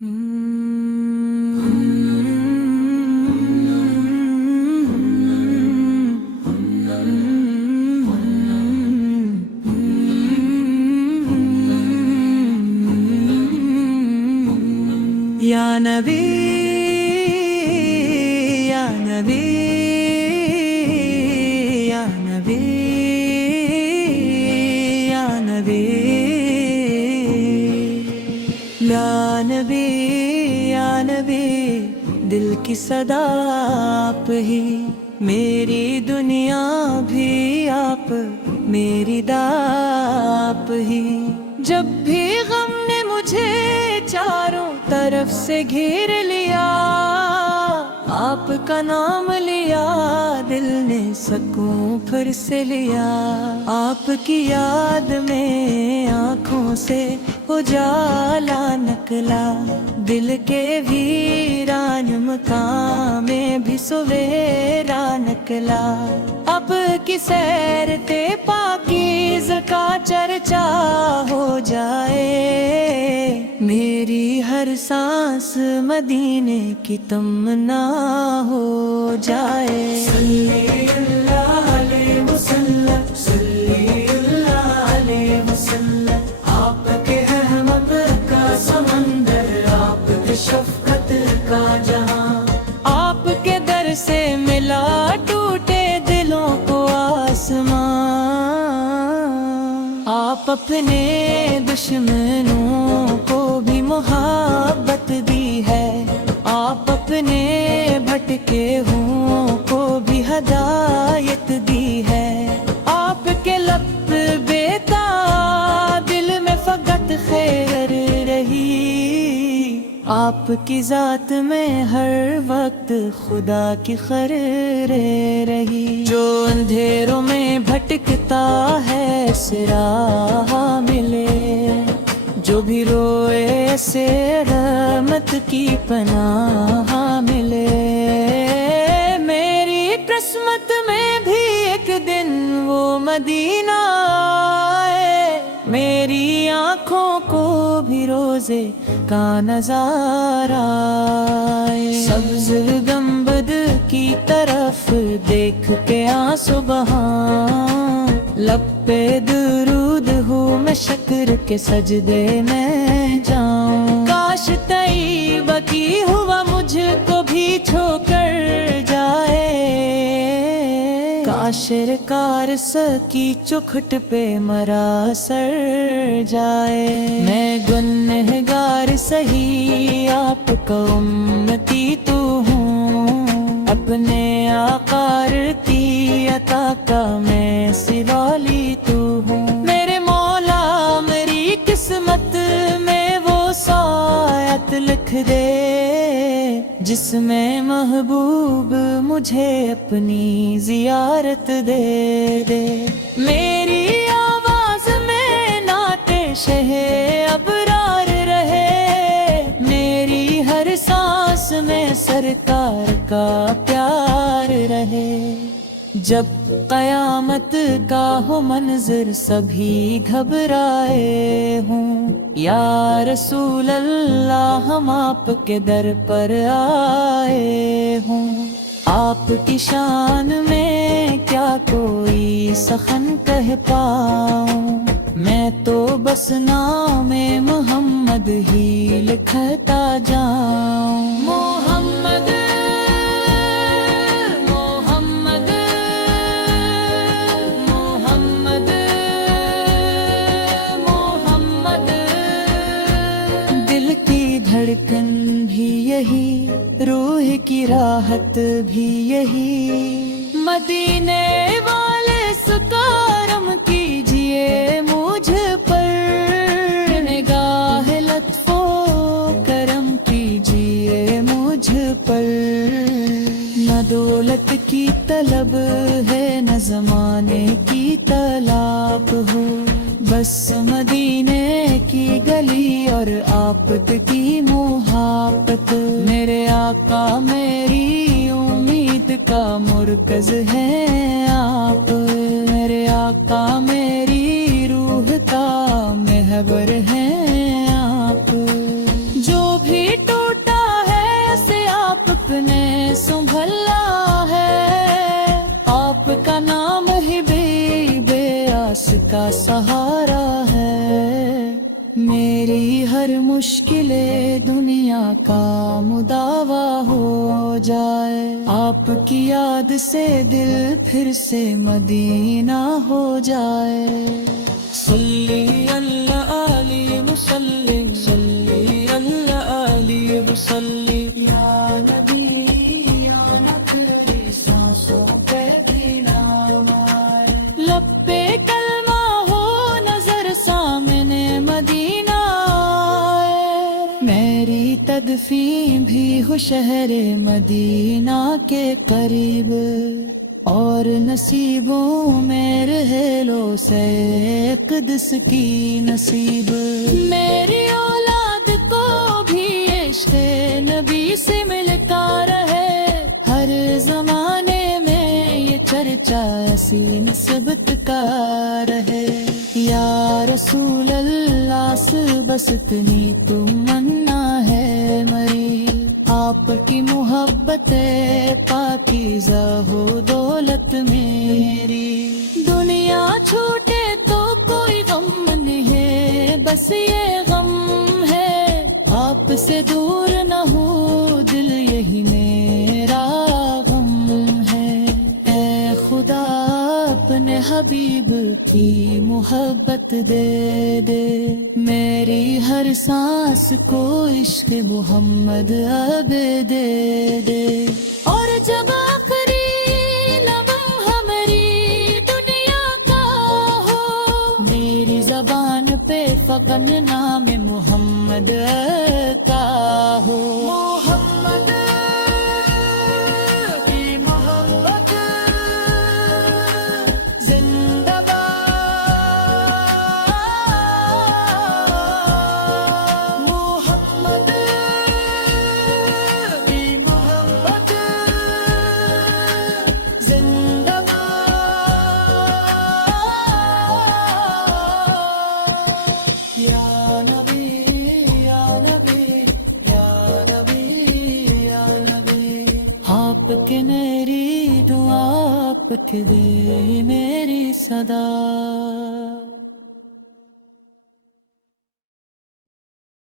یا نبی یا نبی یا نبی یا نبی یا نبی یا نبی دل کی صدا آپ ہی، میری دنیا بھی آپ، میری داپ ہی۔ جب بھی غم نے مجھے چاروں طرف سے گھیر لیا، آپ کا نام لیا، دل نے سکون پھر سے لیا۔ آپ کی یاد میں آنکھوں سے اجالا نکلا، دل کے ویران مقام میں بھی سویرا نکلا۔ اب کی سیر تے پاکیز کا چرچا ہو جائے، میری ہر سانس مدینے کی تمنا ہو جائے۔ صلی اللہ علیہ وسلم، صلی اللہ علیہ وسلم، آپ کے رحمت کا سمندر، آپ کے شفقت کا جہاں، آپ کے در سے ملا ٹوٹے دلوں کو آسمان۔ آپ اپنے دشمنوں کو بھی محبت دی ہے، آپ اپنے بھٹکے ہوں کو بھی ہدایت دی ہے۔ آپ کے لب بیتا دل میں فقط خیر رہی، آپ کی ذات میں ہر وقت خدا کی خیر رہی۔ جو اندھیروں میں بھٹکتا ہے راہ ملے، جو بھی روئے سے رحمت کی پناہ ملے۔ میری قسمت میں بھی ایک دن وہ مدینہ آئے، میری آنکھوں کو بھی روزے کا نظارہ آئے۔ سبز گنبد کی طرف دیکھ کے آنسو بہاں، لب پہ درود ہوں میں شکر کے سجدے میں جاؤں۔ کاش طیبہ کی ہوا مجھ کو بھی چھو کر جائے، کاش کار سکی چکھٹ پہ مرا سر جائے۔ میں گنہگار سہی آپ کا امتی تو ہوں، اپنے آقار کی عطا کا میں سرالی تو ہوں۔ میرے مولا میری قسمت میں وہ ساعت لکھ دے، جس میں محبوب مجھے اپنی زیارت دے دے۔ میری آواز میں نعت شہ ابرار رہے، میری ہر سانس میں سرکار کا پیار رہے۔ جب قیامت کا ہو منظر سبھی گھبرائے ہوں، یا رسول اللہ ہم آپ کے در پر آئے ہوں۔ آپ کی شان میں کیا کوئی سخن کہہ پاؤں، میں تو بس نام محمد ہی لکھتا جاؤں۔ محمد دھڑکن بھی یہی، روح کی راحت بھی یہی، مدینے والے ستارم کیجئے مجھ پر، نگاہ لطف و کرم کیجئے مجھ پر۔ نہ دولت کی طلب ہے نہ زمانے کی طلب ہو، بس مدینے کی گلی اور آپت کی محبت۔ میرے آقا میری امید کا مرکز ہے آپ، میرے آقا میری روح کا محور ہے آپ۔ جو بھی مشکلیں دنیا کا مداوا ہو جائے، آپ کی یاد سے دل پھر سے مدینہ ہو جائے۔ صلی اللہ علیہ وسلم، صلی اللہ علیہ وسلم، یا نبی یا نبی، سانسوں پہ بھی نام آئے، لب پہ کلمہ ہو نظر سامنے مدینہ آئے، میری تدفین بھی ہو شہر مدینہ کے قریب، اور نصیبوں میں رہے لو سے قدس کی نصیب، میری اولاد کو بھی عشق نبی سے ملتا رہے، ہر زمانے میں یہ چرچا اسی نسبت کا رہے، یا رسول اللہ سے بس اتنی تمنا ہے مری، آپ کی محبت پاکیزہ ہو دولت میری، دنیا چھوٹے تو کوئی غم نہیں ہے، بس یہ غم ہے آپ سے دور نہ ہو دل، یہی میرا غم ہے، اے خدا اپنے حبیب کی محبت دے دے، میری ہر سانس کو عشق محمد اب دے دے، اور جب آخری لمحہ ہماری دنیا کا ہو، میری زبان پہ فقط نام محمد کا ہو، محمد کی محبت زندہ باد، محمد کی محبت زندہ باد، یا نبی یا نبی یا نبی یا نبی، آپ کے میری دعا، آپ کے دے میری صدا۔